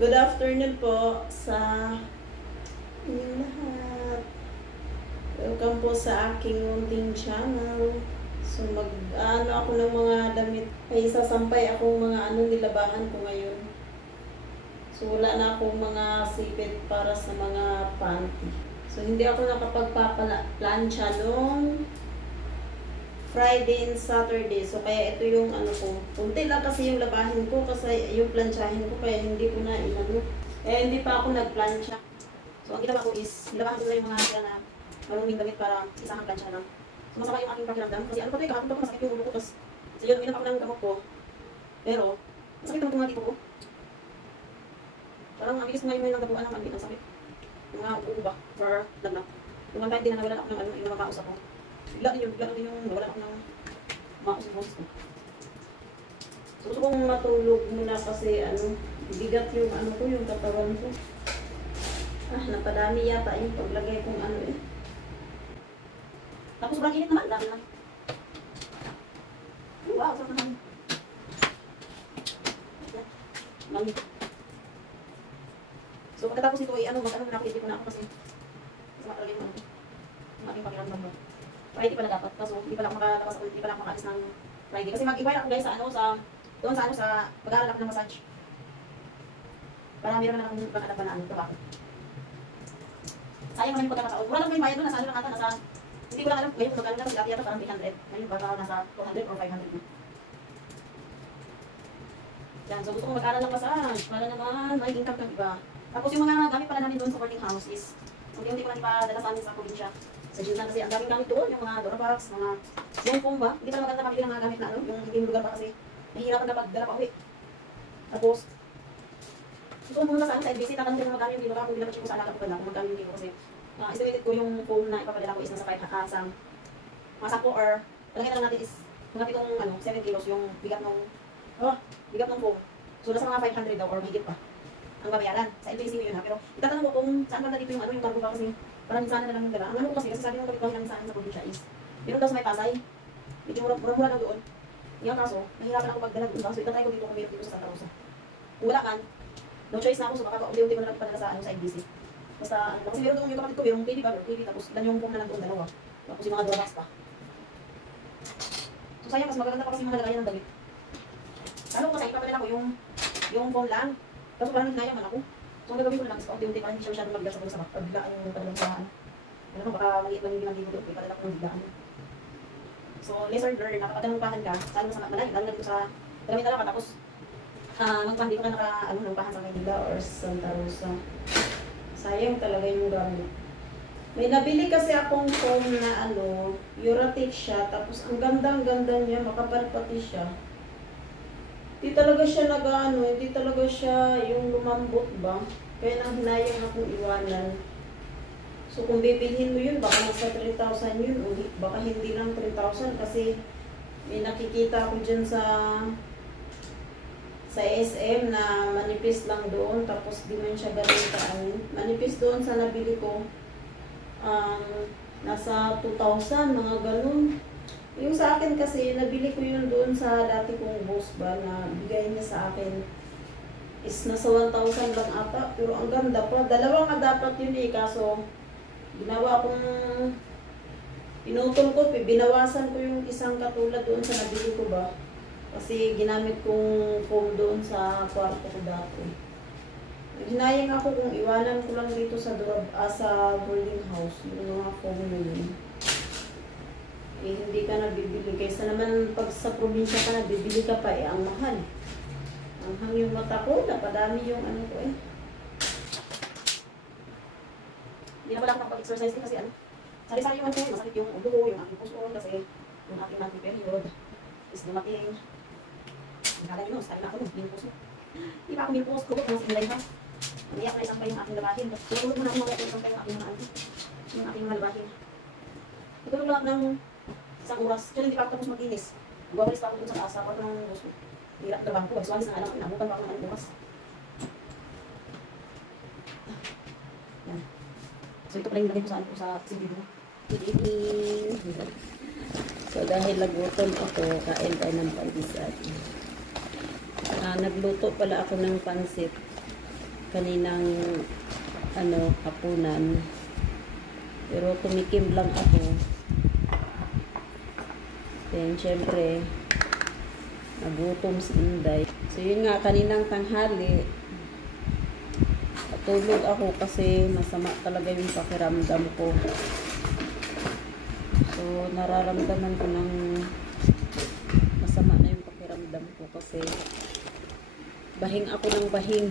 Good afternoon po sa inyong lahat. Welcome po sa aking munting channel. So mag-ano ako ng mga damit. Ay sasampay akong mga nilabahan ko ngayon. So wala na akong mga sipit para sa mga panty. So hindi ako nakapagpaplansya nung Friday and Saturday. So kaya ito yung ko. Kunti lang kasi yung labahin ko kasi yung plansyahin ko kaya hindi ko na hindi pa ako nagplansya. So ang ginawa ko is nilabahan ko na yung mga sila na maruming damit para isang plansya lang. So masama yung aking pakiramdam kasi pa kahapon pa masakit yung ulo ko. Tapos so yun, uminom ako ng gamot ko. Pero masakit naman mga dito ko. Parang ang bilis ngayon ng gabuan ng ang sakit. Yung mga ubo ba? Or lagna. Yung mga hindi na nawala ako ng yung makausap ko. Bigla din yung nawala ako ng makausap ko. So gusto kong matulog muna kasi bigat yung ko, yung katawan ko. Napadami yata yung paglagay kong Tapos sobrang init naman, dami lang. Wow, sarap naman. Lamig. So pagkatapos ito ay mag-ano na ako, hindi ko na ako kasi talaga yung aking pakiramdam mo. Friday pala dapat, kaso hindi pala ako makatakas ako, hindi pala ako makaalis ng Friday. Kasi mag-invite ako guys sa sa pag-aaral ako ng massage. Para meron na akong pag-adapan na trabaho. Sayang naman yung pagkakataon. Mura lang ko yung bayad doon, nasa lang ata, hindi ko lang alam ngayon kung magkano na kasi dati yata parang 300. Ngayon baka nasa 200 or 500 na. Yan, so gusto kong mag-aaral ng massage para naman may income kang iba. Tapos yung mga gamit pala namin doon sa boarding house is unti-unti ko lang ipadala sa amin sa probinsya. Sa Gina kasi ang daming gamit doon, yung mga Durabox, mga Zenfone ba? Hindi pa maganda mabili ng mga gamit na yung hindi lugar pa kasi nahihirapan na pagdala pa uwi. Tapos, gusto ko muna sa LBC, tatanong ko ng magkano yung dito kung dinapatch ko sa alaka ko pala kung magkano yung dito kasi estimated ko yung phone na ipapadala ko is nasa 5 sa mga 10 or palagay na lang natin is mga pitong 7 kilos yung bigat ng phone. So, nasa mga 500 daw or mahigit pa ang babayaran. Sa LBC yun ha. Pero itatanong ko kung saan ba dito yung yung cargo ba kasi parang minsan na lang yung dala. Ang ko kasi sabi ng kapitbahay namin sa akin sa probinsya is meron daw sa may Pasay. Medyo mura lang doon. Yung kaso, nahihirapan ako magdala doon. So itatry ko dito kung meron dito sa Santa Rosa. Kung wala kan, no choice na ako. So baka unti-unti ko na lang ipadala sa LBC. Basta kasi meron doon yung kapatid ko, merong TV ba? Merong TV. Tapos dan yung phone na lang doon, dalawa. Tapos yung mga Durabox pa. So sayang, mas magaganda pa kasi yung mga lagayan ng damit. Lalo kasi ipapadala ko yung phone lang. Kaso parang hinayang man ako. So, ang gagawin ko na lang is unti-unti parang hindi siya masyadong mabigat sa bulsa. Pagbiglaan yung padala sa baka maliit lang yung ginagawa ko doon. Ipadala ko ng biglaan. So, lesson learned, nakapagdanumpahan ka, saan mo sa malayo, lalo na dito sa dala ka, tapos magpahandi ko ka nanumpahan sa Maynila or Santa Rosa. Sayang talaga yung gamit. May nabili kasi akong phone na Euratic siya, tapos ang ganda niya, makapal pati siya. Hindi talaga siya hindi talaga siya yung lumambot ba? Kaya nang hinayang akong iwanan. So kung bibilhin mo yun, baka nasa 3,000 yun, o baka hindi lang 3,000 kasi may nakikita ko dyan sa SM na manipis lang doon, tapos di man siya ganun kaan. Manipis doon sa nabili ko, nasa 2,000, mga ganun. Yung sa akin kasi, nabili ko yun doon sa dati kong boss ba na bigay niya sa akin is nasa 1,000 lang ata. Pero ang ganda pa. Dalawa nga dapat yun kaso ginawa kong pinutol ko, binawasan ko yung isang katulad doon sa nabili ko ba. Kasi ginamit kong foam doon sa kwarto ko dati. Hinayang ako kung iwanan ko lang dito sa boarding house. Yung mga foam na yun. Hindi ka nabibili. Kaysa naman pag sa probinsya ka nabibili ka pa ang mahal. Ang hang yung mata ko, napadami yung ko Hindi na pala ako nakapag-exercise din kasi sari-sari yung masakit yung ulo, yung aking puso, kasi yung aking monthly period is dumating. Nakala nyo, sari na ako ng minipos mo. Di ba ako minipos ko, kung sinilay ha. Umiyak na isang pa yung aking labahin. Tulog mo na ako mga isang pa yung aking mga labahin. Tutulog lang ng isang oras. Kaya hindi pa ako tapos mag-inis. Magwawalis pa ako dun sa taas. Ako ng gusto. Hirap na bangko. Bagsualis na alam. Inabutan pa ako ng oras. Yan. So ito pala yung lagay ko sa CD. So dahil nagutom ako, kain tayo ng pandesal. Nagluto pala ako ng pansit. kaninang hapunan. Pero tumikim lang ako. Then, syempre, nagutom si Inday. So, yun nga, kaninang tanghali, tulog ako kasi masama talaga yung pakiramdam ko. So, nararamdaman ko ng masama na yung pakiramdam ko kasi bahing ako ng bahing.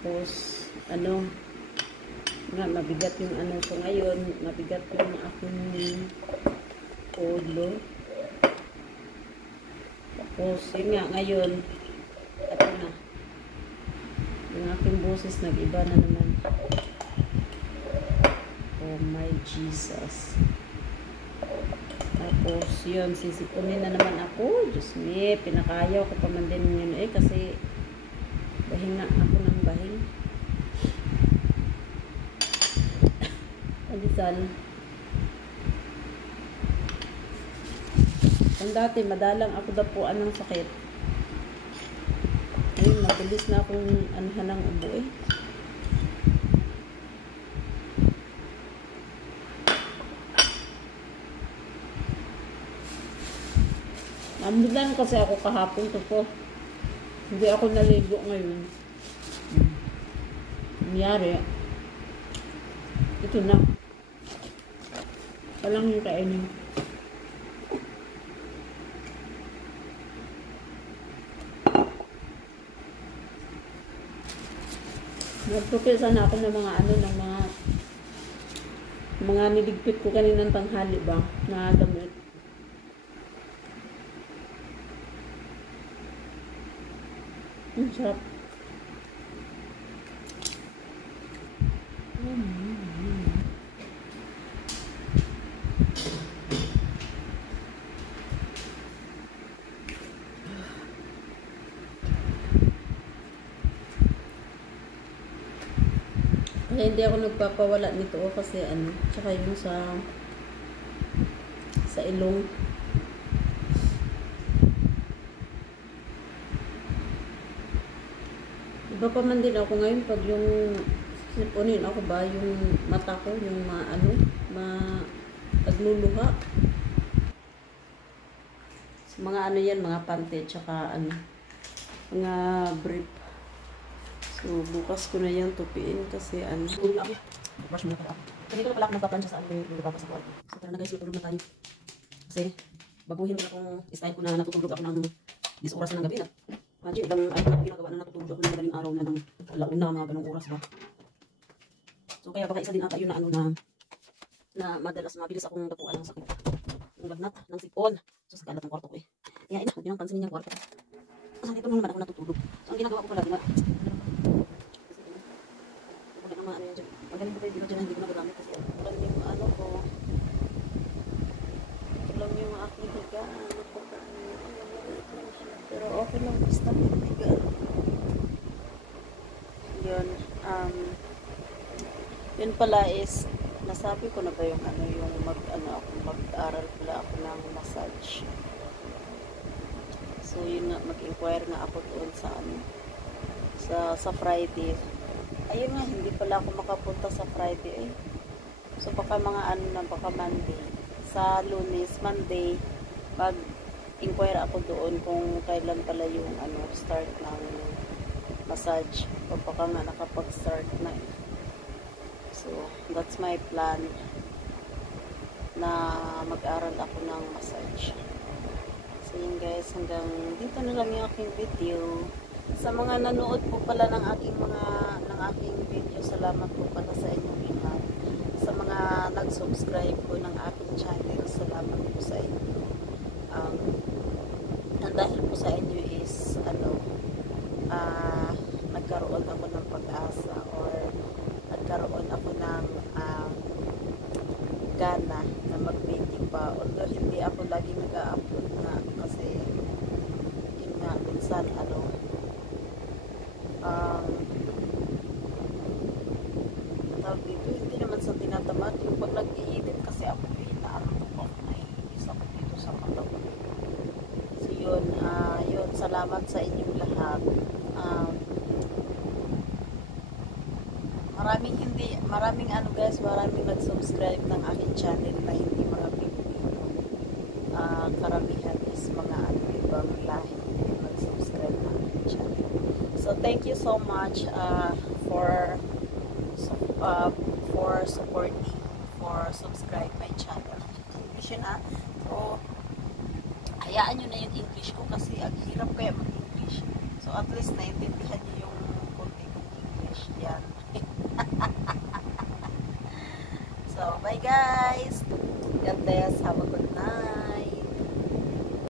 Tapos, mabigat yung ko ngayon, mabigat yung aking ulo. Tapos, yun nga, ngayon, yung aking boses nag-iba na naman. Oh my Jesus. Tapos, yun, sisipunin na naman ako. Diyos me, pinakayaw ko pa man din yun kasi bahing nga ako ng bahing. Alisal. Ang dati, madalang ako dapuan ng sakit. Ayun, mabilis na akong anuhan ng ubo Namulan kasi ako kahapon po. Hindi ako naligo ngayon. Nangyari. Ito na. Walang yung kainin. Nagpupil sana ako ng mga niligpit ko kaninang tanghali ba na damit. Sarap. Kaya hindi ako nagpapawala nito kasi tsaka yung sa ilong. Iba pa man din ako ngayon pag yung sipunin ako ba yung mata ko, yung pagluluha. So, mga yan, mga pante tsaka mga brief. So, bukas ko na yan tupiin kasi Brush muna pala ako. Kanina na pala ako nagpaplansya sa yung nababa sa kwarto. So, tara na guys, matulog na tayo. Kasi, baguhin ko na kung style ko na natutulog ako ng 10 oras na ng gabi na. Imagine, ilang ay na ginagawa na natutulog ako ng madaling araw na ng alauna, mga ganong oras ba. So, kaya baka isa din ata yun na madalas mabilis akong tapuan ng sakit. Yung lagnat ng sipon. So, sa kalat ng kwarto ko Kaya, huwag nyo nang pansinin yung kwarto. Kasi dito naman ako natutulog. So, ang ginagawa ko pala, magaling ko kayo dito hindi ko nagagamit kasi ulan yung ko ulan yung aking higaan pero okay lang basta higaan yun pala is nasabi ko na ba yung yung mag-aral pala ako ng massage. So yun nga, mag-inquire nga ako doon sa Friday. Ayun nga, hindi pala ako makapunta sa Friday So baka mga baka Monday. Sa Lunes, Monday, mag-inquire ako doon kung kailan pala yung start ng massage. O baka nga nakapag-start na So, that's my plan na mag-aral ako ng massage. So yun guys, hanggang dito na lang yung aking video. Sa mga nanood po pala ng aking video, salamat po pala sa inyong lahat. Sa mga nag-subscribe po ng aking channel, salamat po sa inyo. Dahil po sa inyo is nagkaroon ako ng pag-asa or nagkaroon ako ng gana na mag-video pa. Although hindi ako lagi nag-upload nga kasi yun nga, minsan tawag dito, hindi naman sa tinatamad yung pag nag-i-edit kasi ako inaantok ako, naiinis ako dito sa mata ko. So yun, salamat salamat sa inyong lahat. Maraming ano guys, maraming nag-subscribe ng aking channel na hindi mga Pilipino. Karamihan is mga ano, ibang lahi yung nag-subscribe ng aking channel. So thank you so much for supporting, for subscribe my channel. English yun So, hayaan nyo na yung English ko kasi ang hirap kaya mag-English. So, at least naiintindihan nyo yung konti kong English. Yan. So, bye guys! God bless. Have a good